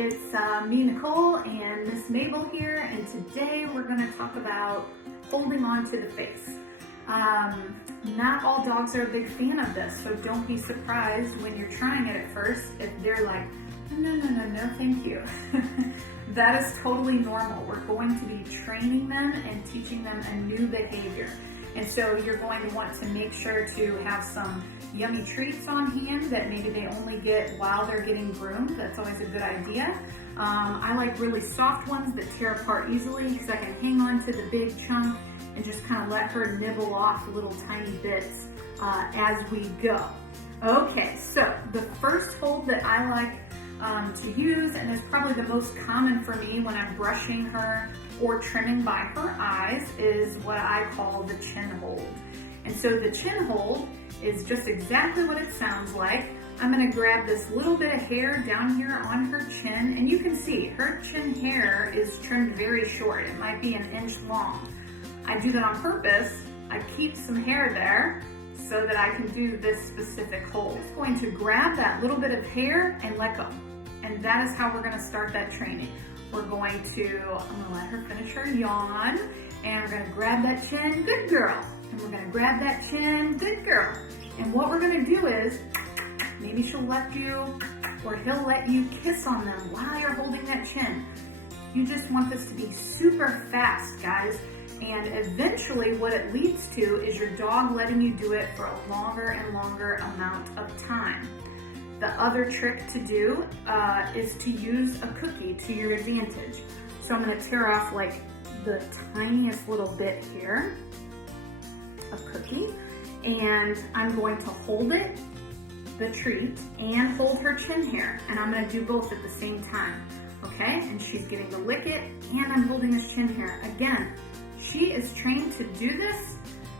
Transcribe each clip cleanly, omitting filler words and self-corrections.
It's me, Nicole, and Miss Mabel here, and today we're going to talk about holding on to the face. Not all dogs are a big fan of this, so don't be surprised when you're trying it at first if they're like, no, thank you. That is totally normal. We're going to be training them and teaching them a new behavior. And so you're going to want to make sure to have some yummy treats on hand that maybe they only get while they're getting groomed. That's always a good idea. I like really soft ones that tear apart easily because I can hang on to the big chunk and just kind of let her nibble off little tiny bits as we go. Okay, so the first hold that I like to use, and is probably the most common for me when I'm brushing her or trimming by her eyes, is what I call the chin hold. And so the chin hold is just exactly what it sounds like. I'm gonna grab this little bit of hair down here on her chin, and you can see her chin hair is trimmed very short. It might be an inch long. I do that on purpose. I keep some hair there so that I can do this specific hold. I'm just going to grab that little bit of hair and let go. And that is how we're gonna start that training. I'm gonna let her finish her yawn, and we're gonna grab that chin, good girl. And we're gonna grab that chin, good girl. And what we're gonna do is, maybe she'll let you, or he'll let you kiss on them while you're holding that chin. You just want this to be super fast, guys. And eventually what it leads to is your dog letting you do it for a longer and longer amount of time. The other trick to do is to use a cookie to your advantage. So I'm gonna tear off like the tiniest little bit here of cookie, and I'm going to hold it, the treat, and hold her chin hair. And I'm gonna do both at the same time, okay? And she's getting to lick it, and I'm holding this chin hair. Again, she is trained to do this.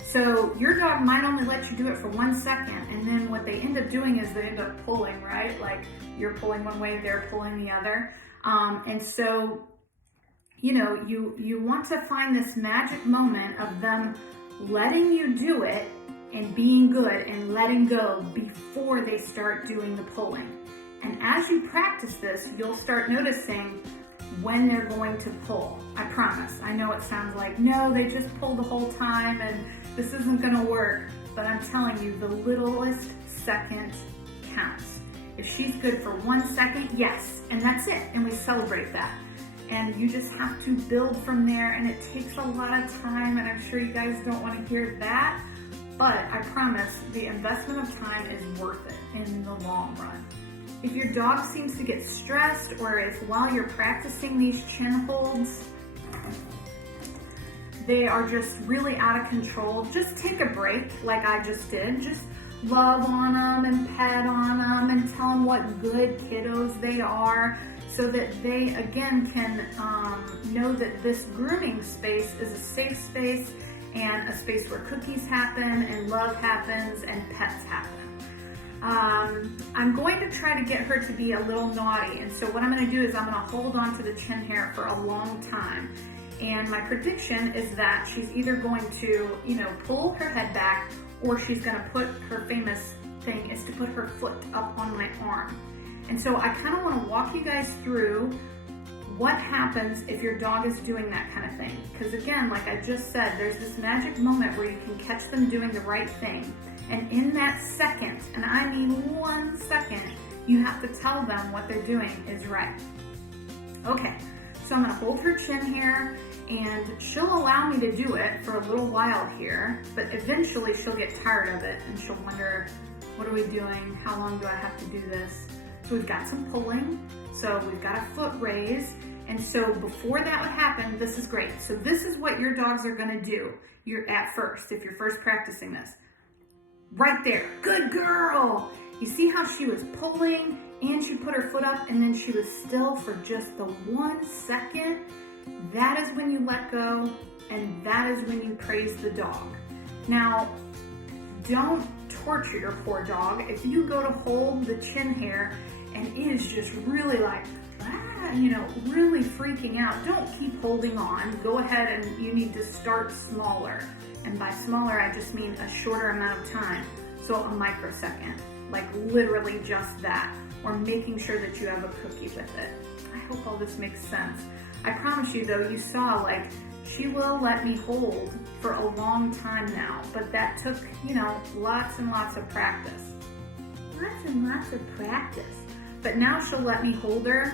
So your dog might only let you do it for 1 second, and then what they end up doing is they end up pulling, right? Like you're pulling one way, they're pulling the other. And so, you know, you want to find this magic moment of them letting you do it and being good and letting go before they start doing the pulling. And as you practice this, you'll start noticing when they're going to pull. I promise. I know it sounds like, no, they just pull the whole time and this isn't gonna work, but I'm telling you, the littlest second counts. If she's good for 1 second, yes, and that's it, and we celebrate that. And you just have to build from there, and it takes a lot of time, and I'm sure you guys don't want to hear that, but I promise the investment of time is worth it in the long run. If your dog seems to get stressed, or if while you're practicing these chin holds, they are just really out of control, just take a break like I just did. Just love on them and pet on them and tell them what good kiddos they are, so that they, again, can know that this grooming space is a safe space and a space where cookies happen and love happens and pets happen. I'm going to try to get her to be a little naughty, and so what I'm going to do is I'm going to hold on to the chin hair for a long time. And my prediction is that she's either going to, pull her head back, or she's going to put, her famous thing is to put her foot up on my arm. And so I kind of want to walk you guys through what happens if your dog is doing that kind of thing. Because again, like I just said, there's this magic moment where you can catch them doing the right thing. And in that second, and I mean 1 second, you have to tell them what they're doing is right. Okay, so I'm gonna hold her chin hair, and she'll allow me to do it for a little while here, but eventually she'll get tired of it and she'll wonder, what are we doing? How long do I have to do this? So we've got some pulling, so we've got a foot raise, and so before that would happen, this is great. So this is what your dogs are gonna do. You're at first, if you're first practicing this. Right there, good girl. You see how she was pulling and she put her foot up and then she was still for just the 1 second? That is when you let go, and that is when you praise the dog. Now, don't torture your poor dog. If you go to hold the chin hair and it is just really like, really freaking out, don't keep holding on. Go ahead and you need to start smaller. And by smaller, I just mean a shorter amount of time. So a microsecond. like literally just that, or making sure that you have a cookie with it. I hope all this makes sense. I promise you though, you saw like she will let me hold for a long time now, but that took, you know, lots and lots of practice. Lots and lots of practice. But now she'll let me hold her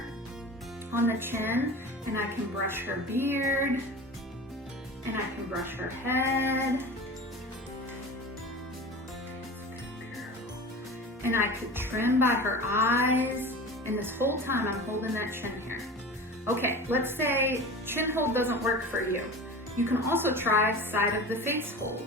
on the chin, and I can brush her beard, and I can brush her head. And I could trim by her eyes, and this whole time I'm holding that chin here. Okay, let's say chin hold doesn't work for you. You can also try side of the face hold.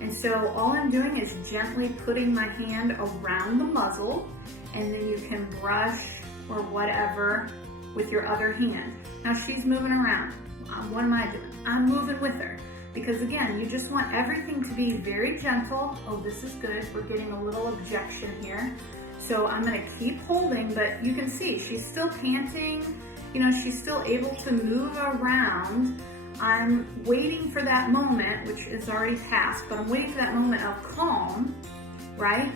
And so all I'm doing is gently putting my hand around the muzzle, and then you can brush or whatever with your other hand. Now she's moving around. What am I doing? I'm moving with her. Because again, you just want everything to be very gentle. Oh, this is good. We're getting a little objection here. So I'm gonna keep holding, but you can see she's still panting. You know, she's still able to move around. I'm waiting for that moment, which is already past, but I'm waiting for that moment of calm, right?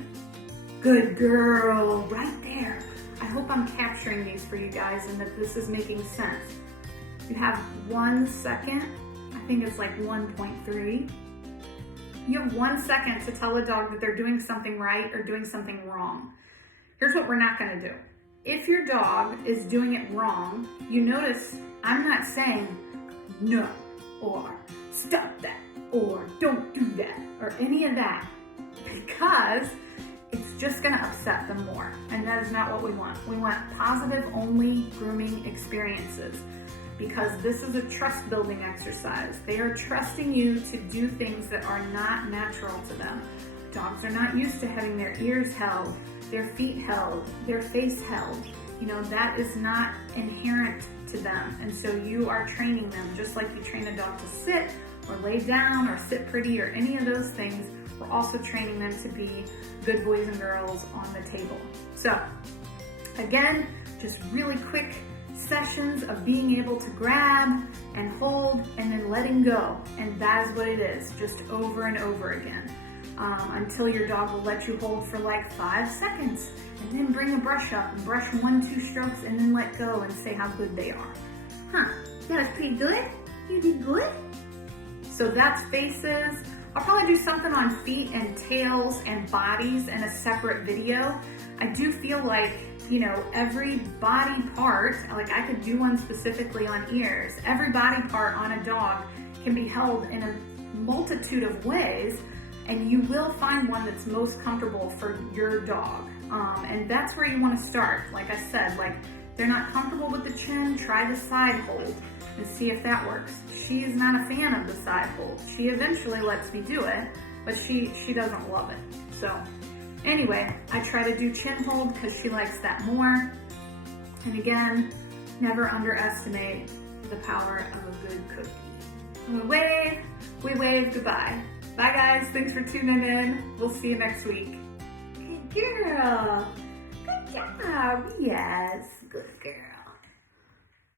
Good girl, right there. I hope I'm capturing these for you guys and that this is making sense. You have 1 second. I think it's like 1.3. You have 1 second to tell a dog that they're doing something right or doing something wrong. Here's what we're not gonna do. If your dog is doing it wrong, you notice I'm not saying no, or stop that, or don't do that, or any of that, because it's just gonna upset them more, and that is not what we want. We want positive only grooming experiences, because this is a trust building exercise. They are trusting you to do things that are not natural to them. Dogs are not used to having their ears held, their feet held, their face held. You know, that is not inherent to them. And so you are training them, just like you train a dog to sit or lay down or sit pretty or any of those things. We're also training them to be good boys and girls on the table. So again, just really quick sessions of being able to grab and hold and then letting go. And that is what it is, just over and over again. Until your dog will let you hold for like 5 seconds, and then bring a brush up and brush 1-2 strokes and then let go and say how good they are. Huh, that was pretty good. You did good. So that's faces. I'll probably do something on feet and tails and bodies in a separate video. I do feel like, you know, every body part, like I could do one specifically on ears. Every body part on a dog can be held in a multitude of ways, and you will find one that's most comfortable for your dog. And that's where you want to start. Like I said, like they're not comfortable with the chin, try the side hold and see if that works. She is not a fan of the side hold. She eventually lets me do it, but she doesn't love it. So anyway, I try to do chin hold because she likes that more. And again, never underestimate the power of a good cookie. I'm gonna wave, we wave goodbye. Bye guys, thanks for tuning in. We'll see you next week. Good girl. Good job. Yes, good girl.